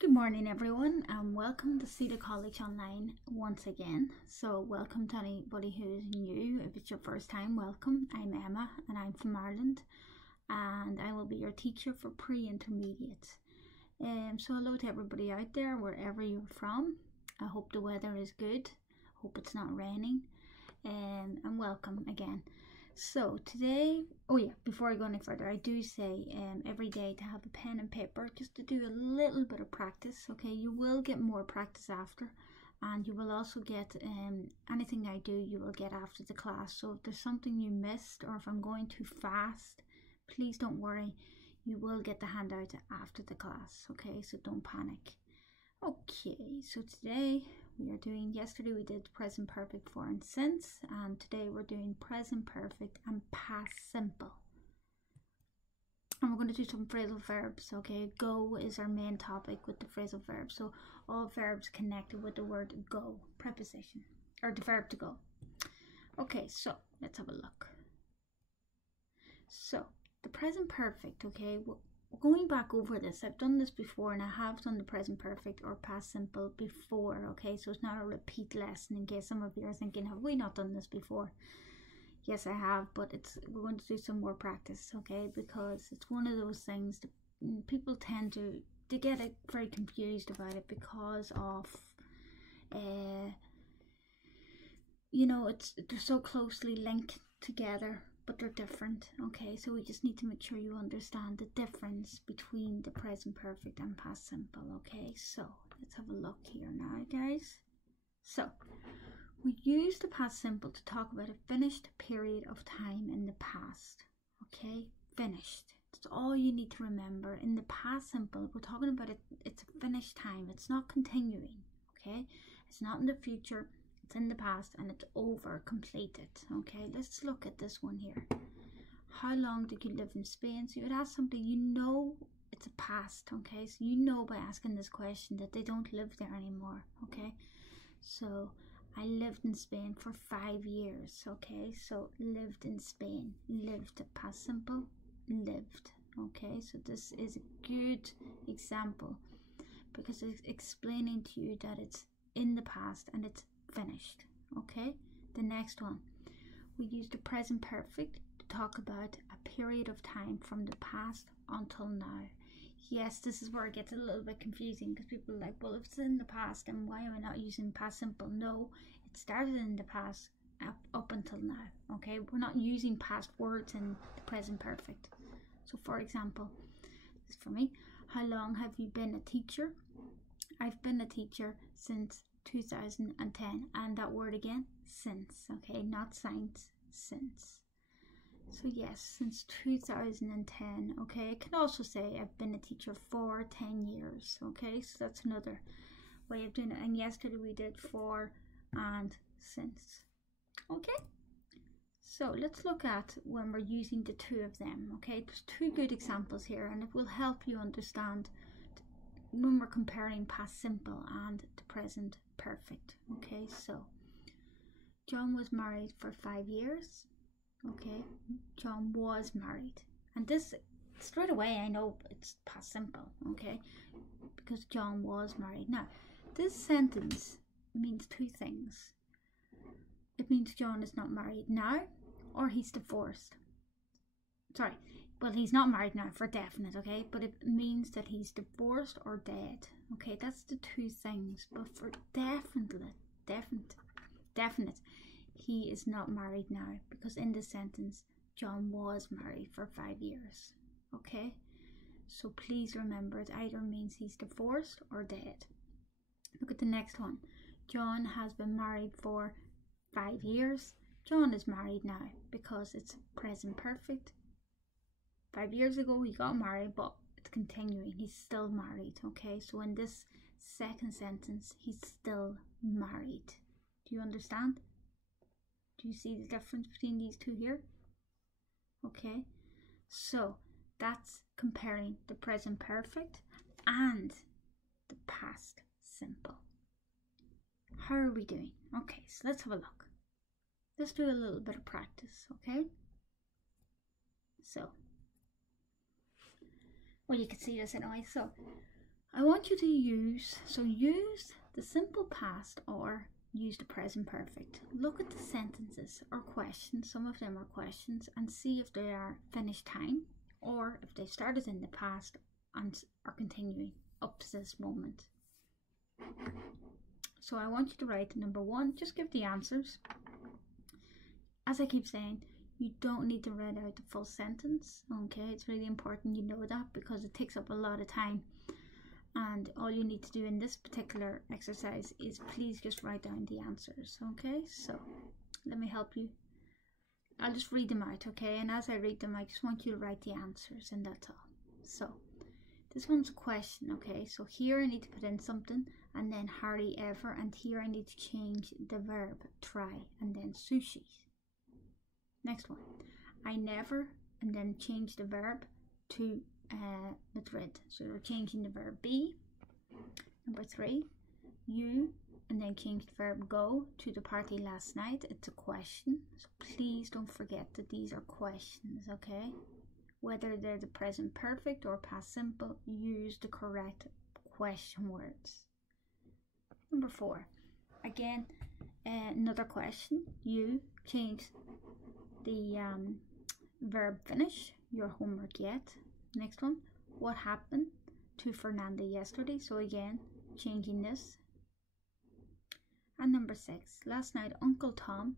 Good morning everyone and welcome to SEDA College Online once again. So welcome to anybody who's new. If it's your first time, welcome. I'm Emma and I'm from Ireland and I will be your teacher for pre-intermediate. So hello to everybody out there wherever you're from. I hope the weather is good. Hope it's not raining and welcome again. So today, before I go any further, I do say every day to have a pen and paper just to do a little bit of practice. Okay, you will get more practice after, and you will also get anything I do you will get after the class. So if there's something you missed or if I'm going too fast, please don't worry, you will get the handout after the class. Okay, so don't panic. Okay, so today we are doing, yesterday we did present perfect for and since, and today we're doing present perfect and past simple. And we're going to do some phrasal verbs. Okay, go is our main topic with the phrasal verbs. So all verbs connected with the word go, preposition, or the verb to go. Okay, so let's have a look. So the present perfect, okay, going back over this, I've done this before and I have done the present perfect or past simple before, okay, so it's not a repeat lesson in case some of you are thinking, have we not done this before? Yes, I have, but we're going to do some more practice, okay, because it's one of those things that people tend to get very confused about it because of they're so closely linked together, but they're different. Okay, so we just need to make sure you understand the difference between the present perfect and past simple. Okay, so let's have a look here now, guys. So we use the past simple to talk about a finished period of time in the past. Okay, finished. That's all you need to remember. In the past simple, we're talking about it's a finished time. It's not continuing. Okay, it's not in the future. It's in the past and it's over, completed. Okay, let's look at this one here. How long did you live in Spain? So you would ask somebody, you know it's a past, okay? So you know by asking this question that they don't live there anymore, okay? So I lived in Spain for 5 years, okay? So lived in Spain, lived, past simple, lived, okay? So this is a good example because it's explaining to you that it's in the past and it's finished. Okay, the next one, we use the present perfect to talk about a period of time from the past until now. Yes, this is where it gets a little bit confusing because people are like, well, if it's in the past, then why am I not using past simple? No, it started in the past up until now. Okay, we're not using past words in the present perfect. So for example, this is for me, how long have you been a teacher? I've been a teacher since 2010, and that word again, since, okay, not since, since. So yes, since 2010, okay. I can also say I've been a teacher for 10 years, okay, so that's another way of doing it. And yesterday we did for and since. Okay, so let's look at when we're using the two of them. Okay, there's two good examples here and it will help you understand when we're comparing past simple and the present perfect. Okay, so John was married for 5 years. Okay, John was married, and this straight away I know it's past simple, okay, because John was married. Now this sentence means two things. It means John is not married now or he's divorced. Sorry, well, he's not married now for definite, okay? But it means that he's divorced or dead, okay? That's the two things. But for definite, he is not married now because in the sentence, John was married for 5 years, okay? So please remember it either means he's divorced or dead. Look at the next one. John has been married for 5 years. John is married now because it's present perfect. 5 years ago he got married, but it's continuing. He's still married, okay? So in this second sentence, he's still married. Do you understand? Do you see the difference between these two here? Okay, so that's comparing the present perfect and the past simple. How are we doing? Okay, so let's have a look. Let's do a little bit of practice, okay? So, well, you can see this anyway. So I want you to use the simple past or use the present perfect. Look at the sentences or questions, some of them are questions, and see if they are finished time or if they started in the past and are continuing up to this moment. So I want you to write number 1, just give the answers. As I keep saying, you don't need to write out the full sentence, okay? It's really important you know that because it takes up a lot of time. And all you need to do in this particular exercise is please just write down the answers, okay? So let me help you. I'll just read them out, okay? And as I read them, I just want you to write the answers, and that's all. So this one's a question, okay? So here I need to put in something, and then hardly ever, and here I need to change the verb try, and then sushi. Next one, I never, and then change the verb to Madrid. So we're changing the verb be. Number 3, you, and then change the verb go to the party last night. It's a question, so please don't forget that these are questions, okay? Whether they're the present perfect or past simple, use the correct question words. Number 4, again, another question. You change the verb finish, your homework yet. Next one, what happened to Fernanda yesterday? So again, changing this. And number 6, last night Uncle Tom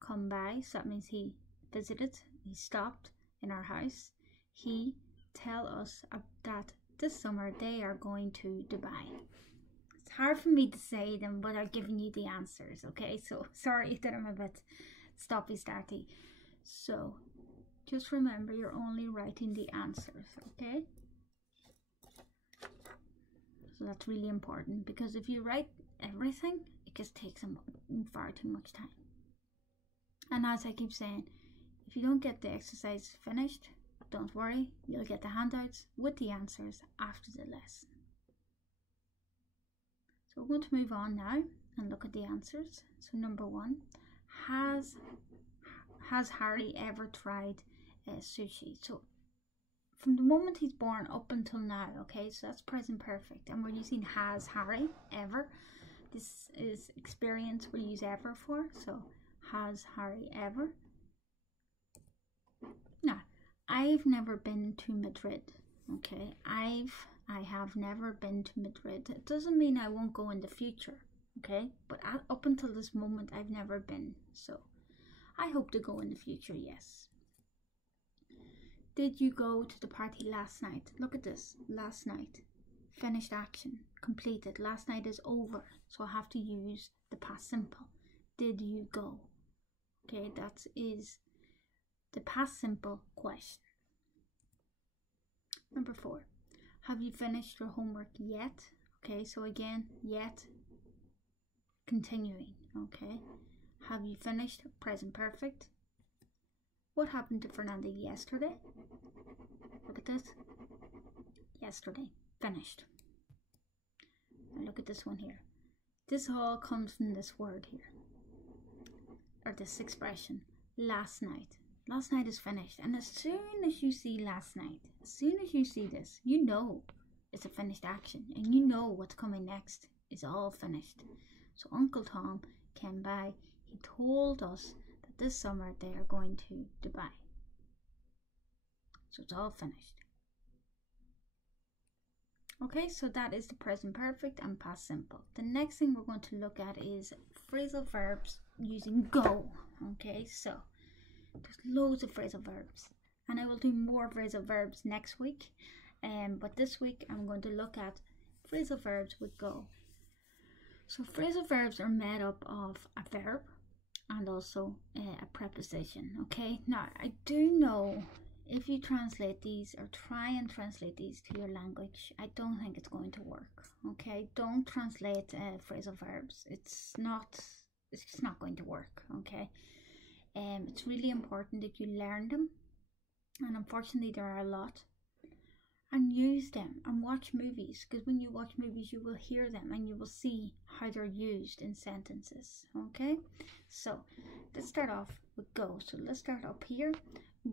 come by, so that means he visited, he stopped in our house. He tell us that this summer they are going to Dubai. It's hard for me to say them without giving you the answers, okay? So sorry that I'm a bit stoppy-starty. So just remember, you're only writing the answers, okay? So that's really important, because if you write everything, it just takes far too much time. And as I keep saying, if you don't get the exercise finished, don't worry, you'll get the handouts with the answers after the lesson. So we're going to move on now and look at the answers. So number 1, has Harry ever tried sushi? So from the moment he's born up until now, okay, so that's present perfect, and we're using has Harry ever. This is experience we'll use ever for, so has Harry ever. Now, I've never been to Madrid, okay? I have never been to Madrid. It doesn't mean I won't go in the future, okay? But up until this moment, I've never been, so I hope to go in the future, yes. Did you go to the party last night? Look at this, last night. Finished action, completed. Last night is over, so I have to use the past simple. Did you go? Okay, that is the past simple question. Number 4, have you finished your homework yet? Okay, so again, yet, continuing, okay. Have you finished? Present perfect. What happened to Fernanda yesterday? Look at this. Yesterday. Finished. And look at this one here. This all comes from this word here. Or this expression. Last night. Last night is finished. And as soon as you see last night, as soon as you see this, you know it's a finished action. And you know what's coming next. It's all finished. So Uncle Tom came by. He told us that this summer they are going to Dubai. So it's all finished. Okay, so that is the present perfect and past simple. The next thing we're going to look at is phrasal verbs using go. Okay, so there's loads of phrasal verbs, and I will do more phrasal verbs next week. But this week I'm going to look at phrasal verbs with go. So phrasal verbs are made up of a verb and also a preposition. Okay, now I do know if you translate these or try and translate these to your language, I don't think it's going to work. Okay, don't translate phrasal verbs. It's just not going to work. Okay, it's really important that you learn them, and unfortunately there are a lot, and use them and watch movies, because when you watch movies you will hear them and you will see how they're used in sentences. Okay, so let's start off with go. So let's start up here.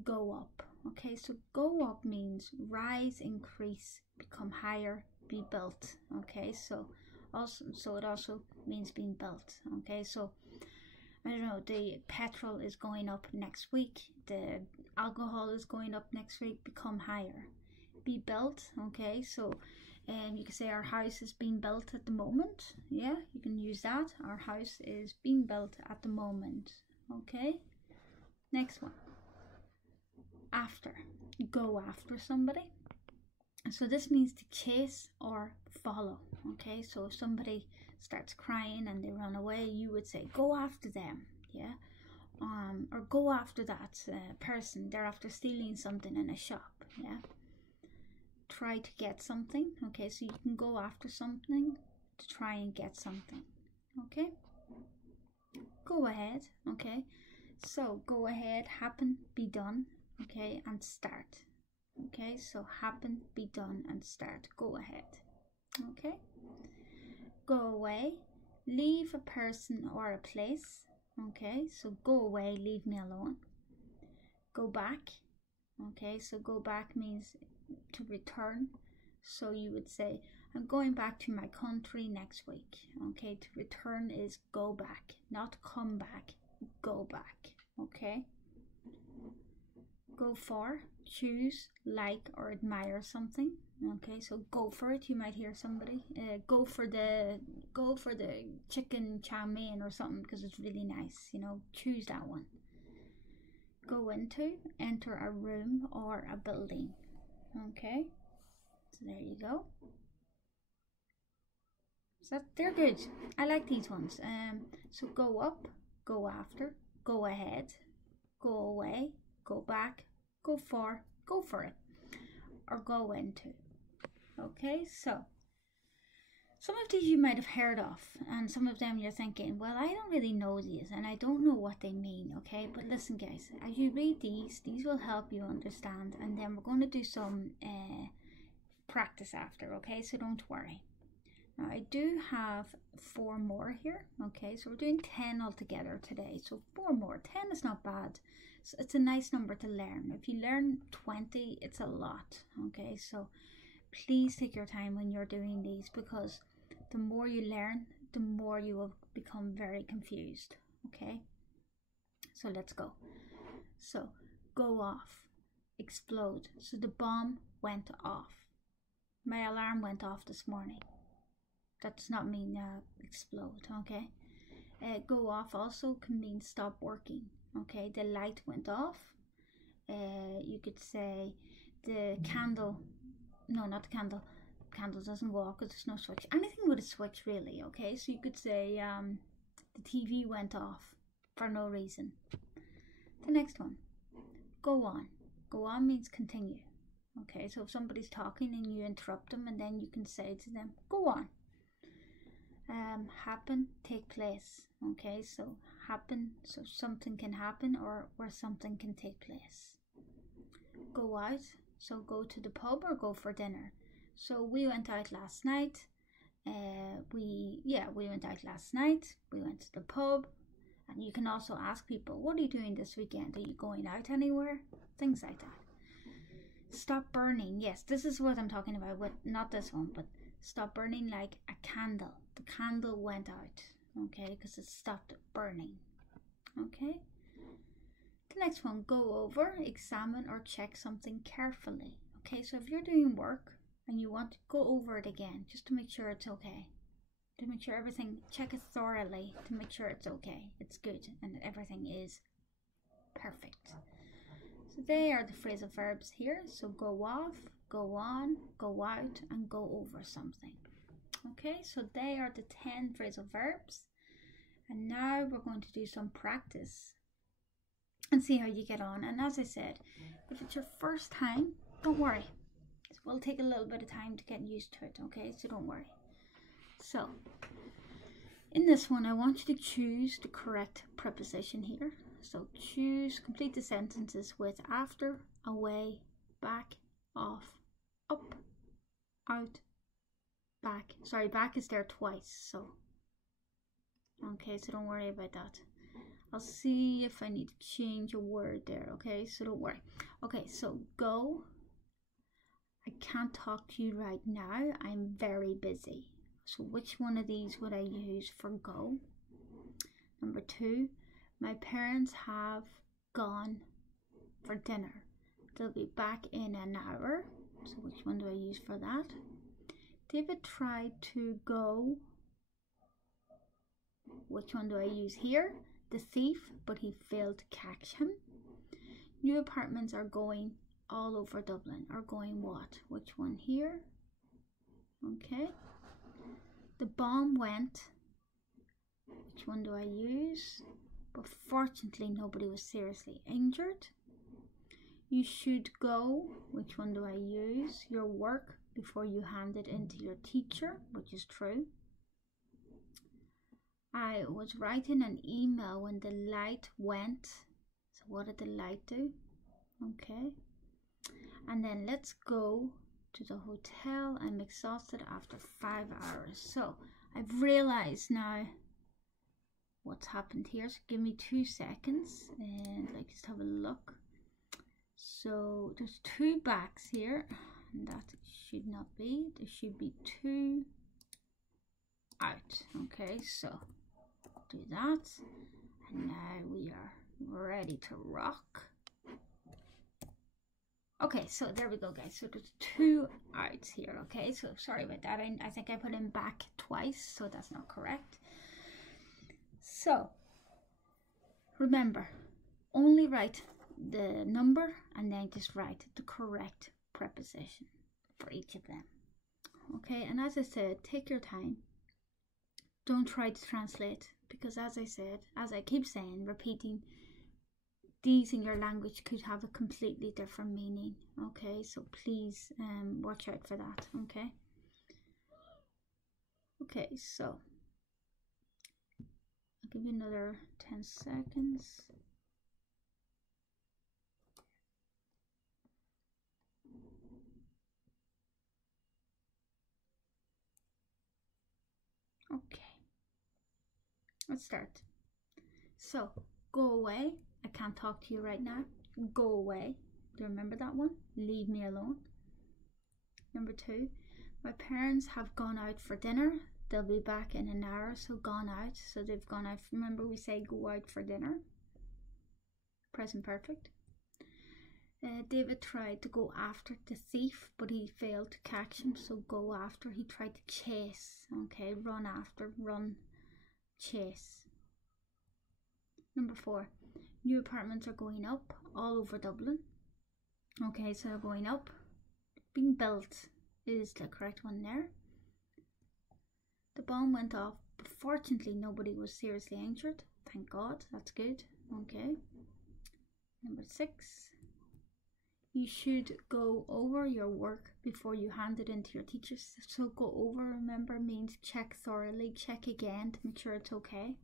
Go up. Okay, so go up means rise, increase, become higher, be built. Okay, so it also means being built. Okay, so I don't know, the petrol is going up next week, the alcohol is going up next week, become higher. Be built. Okay, so you can say our house is being built at the moment. Yeah, you can use that. Our house is being built at the moment. Okay, next one. After. Go after somebody. So this means to chase or follow. Okay, so if somebody starts crying and they run away, you would say go after them. Yeah, or go after that person, they're after stealing something in a shop. Yeah, try to get something. Okay, so you can go after something to try and get something. Okay, go ahead. Okay, so go ahead, happen, be done. Okay, and start. Okay, so happen, be done, and start. Go ahead. Okay, go away, leave a person or a place. Okay, so go away, leave me alone. Go back. Okay, so go back means to return. So you would say, I'm going back to my country next week. Okay, to return is go back, not come back. Go back. Okay, go for, choose, like, or admire something. Okay, so go for it. You might hear somebody go for the chicken chow mein or something because it's really nice. You know, choose that one. Go into, enter a room or a building. Okay, so there you go. So they're good. I like these ones. So go up, go after, go ahead, go away, go back, go for it, or go into. Okay, so some of these you might have heard of, and some of them you're thinking, well, I don't really know these and I don't know what they mean. Okay, but listen guys, as you read these will help you understand, and then we're going to do some practice after. Okay, so don't worry. Now I do have 4 more here. Okay, so we're doing 10 altogether today, so 4 more. 10 is not bad. So it's a nice number to learn. If you learn 20, it's a lot. Okay, so please take your time when you're doing these, because the more you learn, the more you will become very confused. Okay, so let's go. So go off, explode. So the bomb went off. My alarm went off this morning. That does not mean explode. Okay, go off also can mean stop working. Okay, the light went off. You could say the candle, no, not the candle. Candle doesn't go off because there's no switch. Anything with a switch, really. Okay, so you could say the TV went off for no reason. The next one, go on. Go on means continue. Okay, so if somebody's talking and you interrupt them, and then you can say to them, go on. Happen, take place. Okay, so happen, so something can happen or where something can take place. Go out, so go to the pub or go for dinner. So we went out last night. We went out last night. We went to the pub. And you can also ask people, what are you doing this weekend? Are you going out anywhere? Things like that. Stop burning. Yes, this is what I'm talking about, but not this one, but stop burning like a candle. The candle went out, okay, because it stopped burning. Okay. The next one, go over, examine, or check something carefully. Okay, so if you're doing work and you want to go over it again, just to make sure it's okay, to make sure everything, check it thoroughly, to make sure it's okay, it's good, and everything is perfect. So they are the phrasal verbs here. So go off, go on, go out, and go over something. Okay, so they are the 10 phrasal verbs. And now we're going to do some practice and see how you get on. And as I said, if it's your first time, don't worry. It will take a little bit of time to get used to it, okay? So don't worry. So, in this one, I want you to choose the correct preposition here. So choose, complete the sentences with after, away, back, off, up, out, back. Sorry, back is there twice, so. Okay, so don't worry about that. I'll see if I need to change a word there, okay? So don't worry. Okay, so go, I can't talk to you right now. I'm very busy. So which one of these would I use for go? Number 2, my parents have gone for dinner. They'll be back in an hour. So which one do I use for that? David tried to go. Which one do I use here? The thief, but he failed to catch him. New apartments are going all over Dublin. Are going what? Which one here? Okay. The bomb went. Which one do I use? But fortunately nobody was seriously injured. You should go. Which one do I use? Your work before you hand it in to your teacher, which is true. I was writing an email when the light went. So what did the light do? Okay. And then let's go to the hotel. I'm exhausted after 5 hours. So I've realized now what's happened here. So give me 2 seconds and let's just have a look. So there's 2 backs here, and that should not be. There should be 2 out. Okay, so do that, and now we are ready to rock. Okay, so there we go, guys. So there's 2 outs here. Okay, so sorry about that. I think I put in back twice, so that's not correct. So remember, only write the number and then just write the correct preposition for each of them. Okay, and as I said, take your time. Don't try to translate, because as I said, as I keep saying, repeating, these in your language could have a completely different meaning. Okay, so please watch out for that. Okay. Okay, so I'll give you another 10 seconds. Okay, let's start. So, go away. I can't talk to you right now. Go away. Do you remember that one? Leave me alone. Number 2, my parents have gone out for dinner. They'll be back in an hour. So gone out. So they've gone out. Remember we say go out for dinner. Present perfect. David tried to go after the thief, but he failed to catch him. So go after. He tried to chase. Okay, run after, run, chase. Number 4, new apartments are going up all over Dublin. Okay, so they're going up. Being built is the correct one there. The bomb went off, but fortunately nobody was seriously injured. Thank God, that's good. Okay. Number 6, you should go over your work before you hand it in to your teachers. So go over, remember, means check thoroughly, check again to make sure it's okay.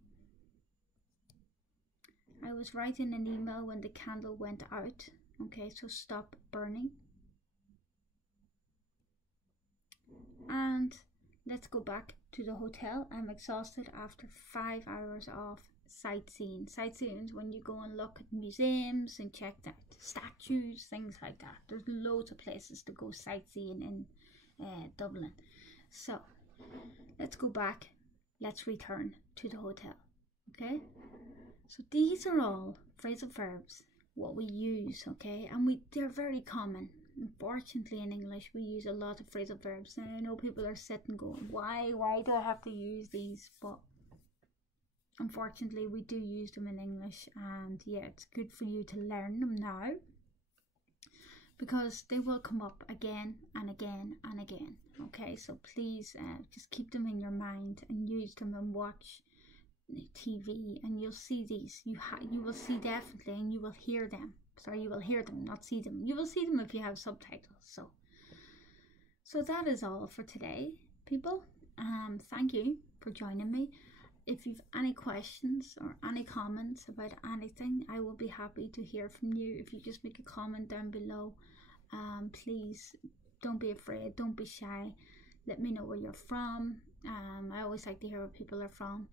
I was writing an email when the candle went out. Okay, so stop burning. And let's go back to the hotel. I'm exhausted after 5 hours of sightseeing. Sightseeing is when you go and look at museums and check out statues, things like that. There's loads of places to go sightseeing in Dublin. So let's go back. Let's return to the hotel. Okay, so these are all phrasal verbs, what we use. Okay, and they're very common. Unfortunately, in English, we use a lot of phrasal verbs. And I know people are sitting going, why do I have to use these? But unfortunately, we do use them in English. And yeah, it's good for you to learn them now, because they will come up again and again and again. Okay, so please just keep them in your mind and use them and watch TV, and you'll see these. You will see definitely, and you will hear them. Sorry, you will hear them, not see them. You will see them if you have subtitles. So that is all for today, people. Thank you for joining me. If you've any questions or any comments about anything, I will be happy to hear from you. If you just make a comment down below, please don't be afraid, don't be shy. Let me know where you're from. I always like to hear where people are from.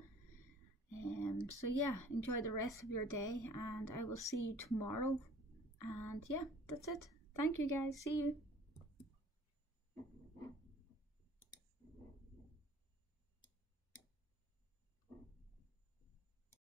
So yeah, enjoy the rest of your day, and I will see you tomorrow. And yeah, that's it. Thank you guys. See you.